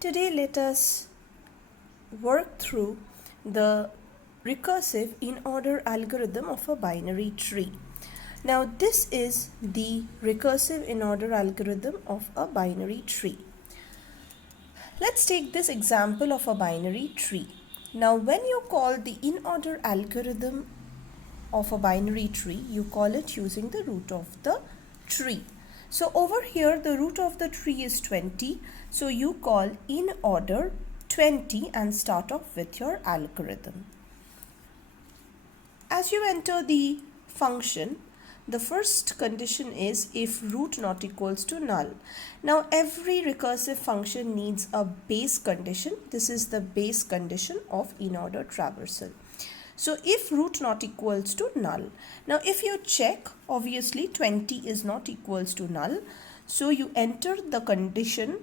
Today let us work through the recursive in-order algorithm of a binary tree. Now this is the recursive in-order algorithm of a binary tree. Let's take this example of a binary tree. Now when you call the in-order algorithm of a binary tree, you call it using the root of the tree. So over here the root of the tree is 20, so you call in order 20 and start off with your algorithm. As you enter the function, the first condition is if root not equals to null. Now every recursive function needs a base condition. This is the base condition of in-order traversal. So if root not equals to null. Now if you check, obviously 20 is not equals to null. So you enter the condition,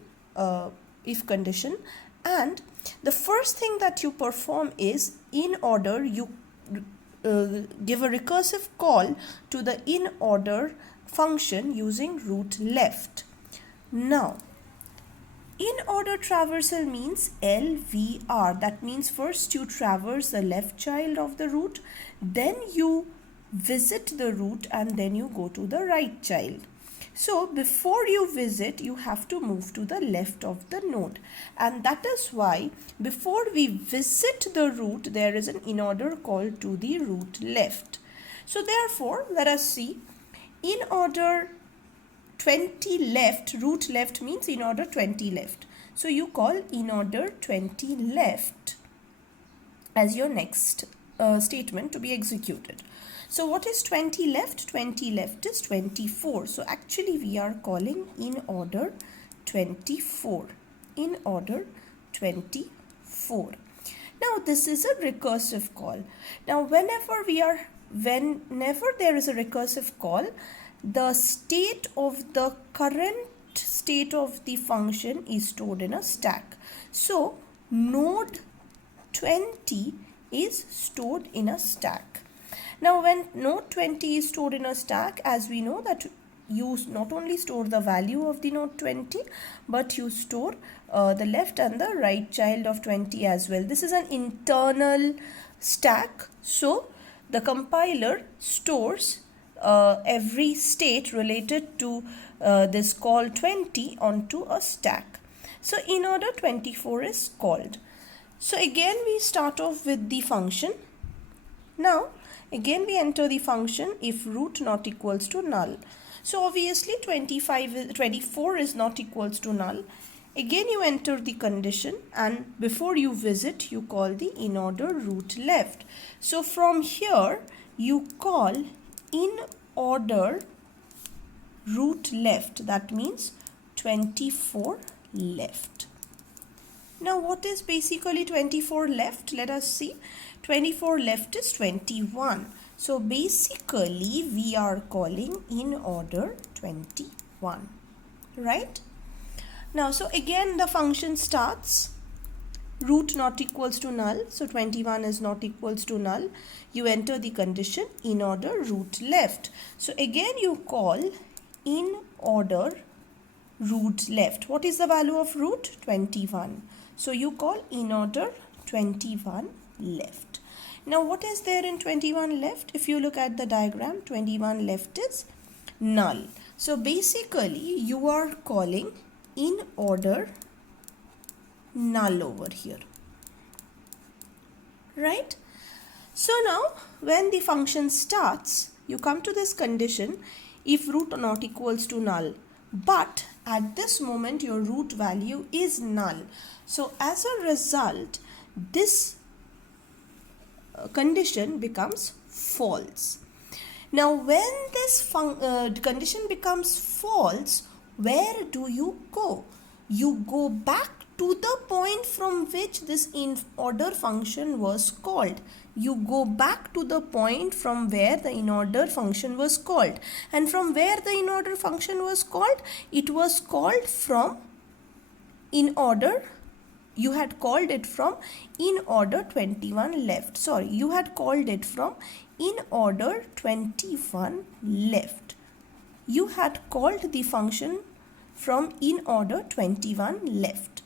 if condition, and the first thing that you perform is in order you give a recursive call to the in order function using root left. Now in-order traversal means LVR. That means first you traverse the left child of the root, then you visit the root, and then you go to the right child. So before you visit, you have to move to the left of the node. And that is why before we visit the root, there is an in-order call to the root left. So therefore, let us see. In order 20 left, root left means in order 20 left. So you call in order 20 left as your next statement to be executed. So what is 20 left? 20 left is 24. So actually we are calling in order 24. In order 24. Now this is a recursive call. Now whenever there is a recursive call, the state of the current state of the function is stored in a stack. So node 20 is stored in a stack. Now when node 20 is stored in a stack, as we know that you not only store the value of the node 20, but you store the left and the right child of 20 as well. This is an internal stack. So the compiler stores every state related to this call 20 onto a stack. So in order 24 is called. So again we start off with the function. Now again we enter the function if root not equals to null. So obviously 24 is not equals to null. Again you enter the condition, and before you visit you call the in order root left. So from here you call in order root left, that means 24 left. Now what is basically 24 left? Let us see. 24 left is 21. So basically we are calling in order 21, right? Now so again the function starts. Root not equals to null, so 21 is not equals to null. You enter the condition in order root left. So again you call in order root left. What is the value of root? 21. So you call in order 21 left. Now what is there in 21 left? If you look at the diagram, 21 left is null. So basically you are calling in order null over here, right? So now when the function starts, you come to this condition if root not equals to null, but at this moment your root value is null. So as a result this condition becomes false. Now when this condition becomes false, where do you go? You go back to the point from which this in order function was called. You go back to the point from where the in order function was called. And from where the in order function was called? It was called from in order. You had called it from in order 21 left. Sorry, you had called it from in order 21 left. You had called the function from in order 21 left.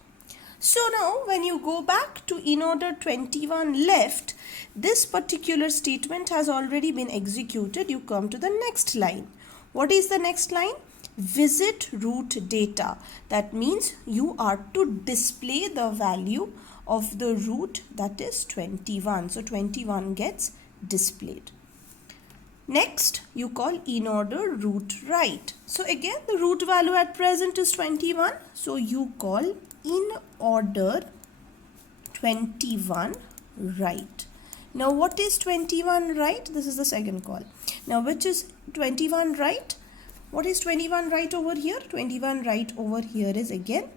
So now when you go back to Inorder 21 left, this particular statement has already been executed. You come to the next line. What is the next line? Visit root data. That means you are to display the value of the root, that is 21. So 21 gets displayed. Next, you call Inorder root right. So again, the root value at present is 21. So you call Inorder 21 right. Now what is 21 right? This is the second call. Now which is 21 right? What is 21 right over here? 21 right over here is again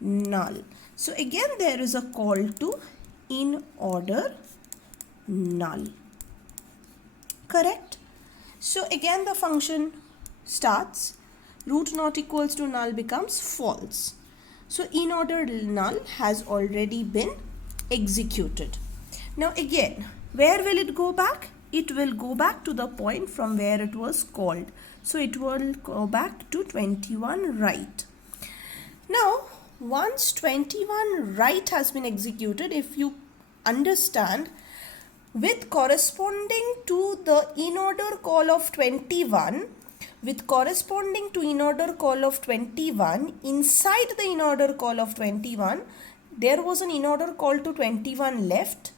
null. So again there is a call to Inorder null. Correct? So again the function starts. Root not equals to null becomes false. So Inorder null has already been executed. Now again, where will it go back? It will go back to the point from where it was called. So it will go back to 21 right. Now once 21 right has been executed, if you understand, with corresponding to the Inorder call of 21, with corresponding to Inorder call of 21, inside the Inorder call of 21, there was an Inorder call to 21 left,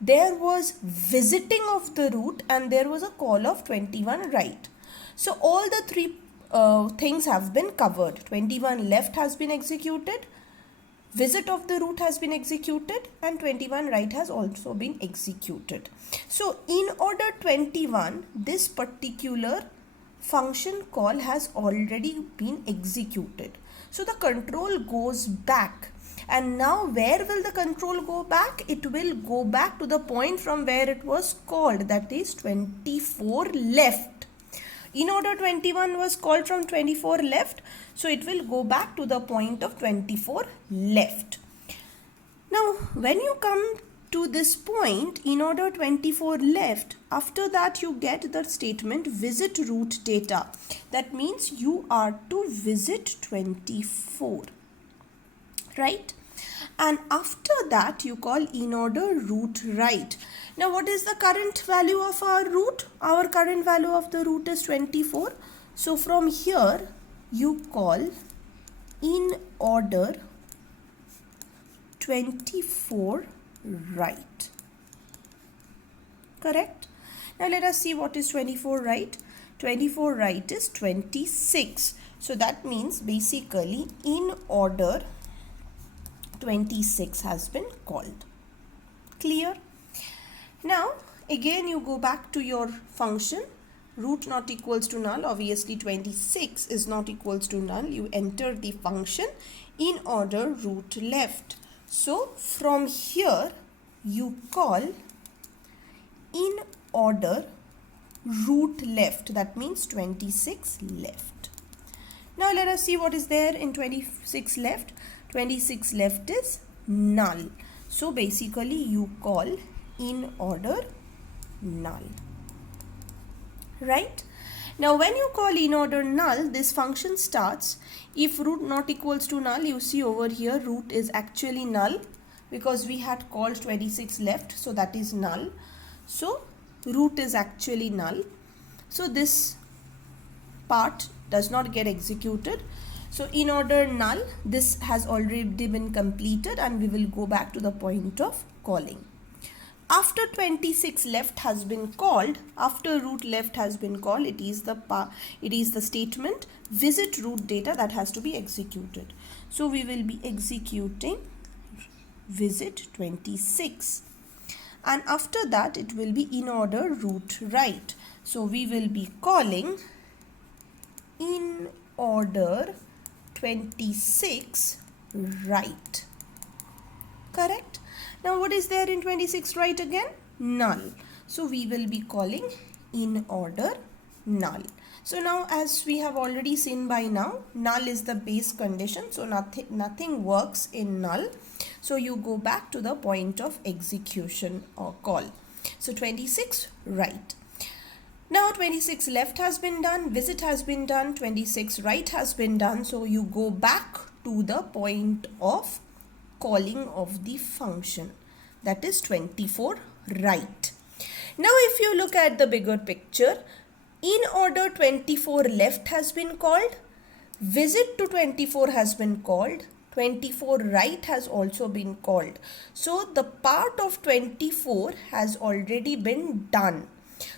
there was visiting of the root, and there was a call of 21 right. So all the three things have been covered. 21 left has been executed, visit of the root has been executed, and 21 right has also been executed. So Inorder 21, this particular function call has already been executed. So the control goes back. And now where will the control go back? It will go back to the point from where it was called, that is 24 left. Inorder 21 was called from 24 left. So it will go back to the point of 24 left. Now when you come to this point, Inorder 24 left, after that you get the statement visit root data. That means you are to visit 24. Right? And after that you call Inorder root right. Now what is the current value of our root? Our current value of the root is 24. So from here you call Inorder 24 right. Correct? Now let us see what is 24 right. 24 right is 26. So that means basically Inorder 26 has been called. Clear? Now again you go back to your function. Root not equals to null. Obviously 26 is not equals to null. You enter the function Inorder root left. So from here you call Inorder root left. That means 26 left. Now let us see what is there in 26 left. 26 left is null. So basically you call Inorder null. Right? Now when you call Inorder null, this function starts. If root not equals to null, you see over here root is actually null because we had called 26 left, so that is null. So root is actually null. So this part does not get executed. So Inorder null, this has already been completed and we will go back to the point of calling. After 26 left has been called, after root left has been called, it is the statement visit root data that has to be executed. So we will be executing visit 26. And after that it will be Inorder root right. So we will be calling Inorder 26 right. Correct? Now what is there in 26 right again? Null. So we will be calling Inorder null. So now as we have already seen by now, null is the base condition. So nothing works in null. So you go back to the point of execution or call. So 26 right. Now 26 left has been done, visit has been done, 26 right has been done. So you go back to the point of calling of the function, that is 24 right. Now if you look at the bigger picture, Inorder 24 left has been called, visit to 24 has been called, 24 right has also been called. So the part of 24 has already been done.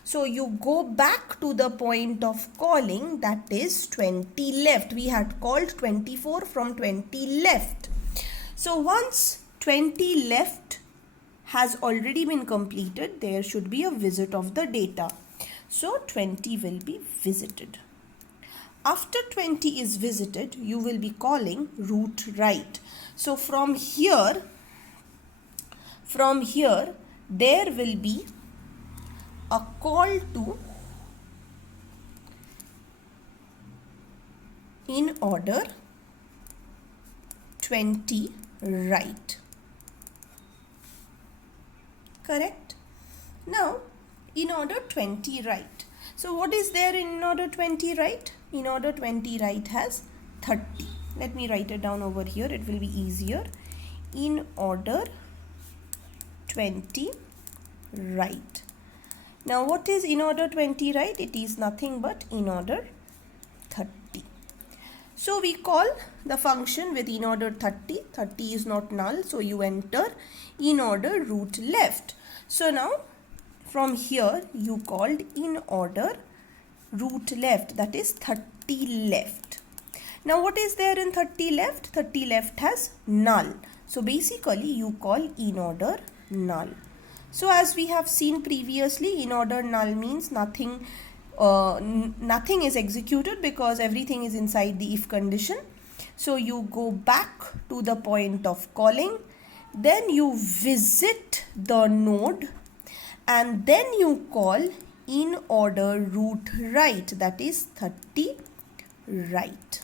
So you go back to the point of calling, that is 20 left. We had called 24 from 20 left. So once 20 left has already been completed, there should be a visit of the data. So 20 will be visited. After 20 is visited, you will be calling root right. So from here, there will be a call to Inorder 20 right. Correct? Now, Inorder 20 right. So what is there in Inorder 20 right? Inorder 20 right has 30. Let me write it down over here. It will be easier. Inorder 20 right. Now what is Inorder 20 right? It is nothing but Inorder 30. So we call the function with Inorder 30. 30 is not null. So you enter Inorder root left. So now from here you called Inorder root left, that is 30 left. Now what is there in 30 left? 30 left has null. So basically you call Inorder null. So as we have seen previously, Inorder null means nothing is executed because everything is inside the if condition. So you go back to the point of calling, then you visit the node, and then you call Inorder root right, that is 30 right.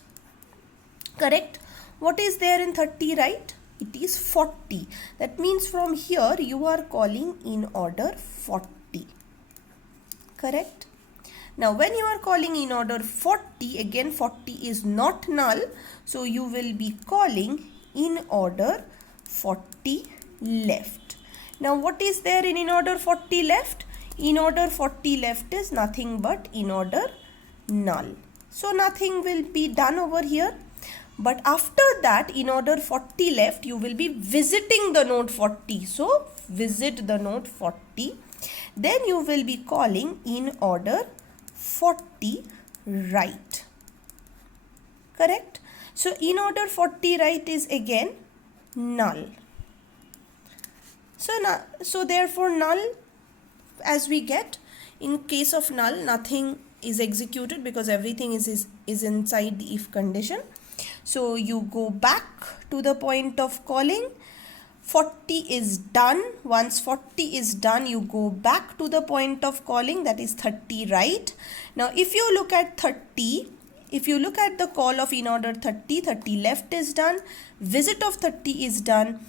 Correct? What is there in 30 right? It is 40. That means from here you are calling Inorder 40. Correct? Now when you are calling Inorder 40, again 40 is not null. So you will be calling Inorder 40 left. Now what is there in Inorder 40 left? Inorder 40 left is nothing but Inorder null. So nothing will be done over here. But after that, Inorder 40 left, you will be visiting the node 40. So visit the node 40. Then you will be calling Inorder 40 right. Correct? So Inorder 40 right is again null. So therefore null, as we get, in case of null, nothing is executed because everything is inside the if condition. So you go back to the point of calling. 40 is done. Once 40 is done, you go back to the point of calling, that is 30 right. Now if you look at 30, if you look at the call of Inorder 30, 30 left is done, visit of 30 is done,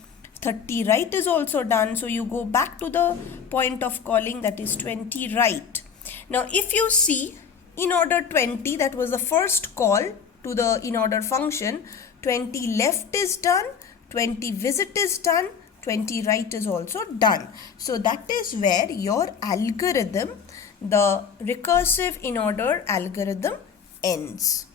30 right is also done. So you go back to the point of calling, that is 20 right. Now if you see Inorder 20, that was the first call to the Inorder function, 20 left is done, 20 visit is done, 20 right is also done. So that is where your algorithm, the recursive Inorder algorithm, ends.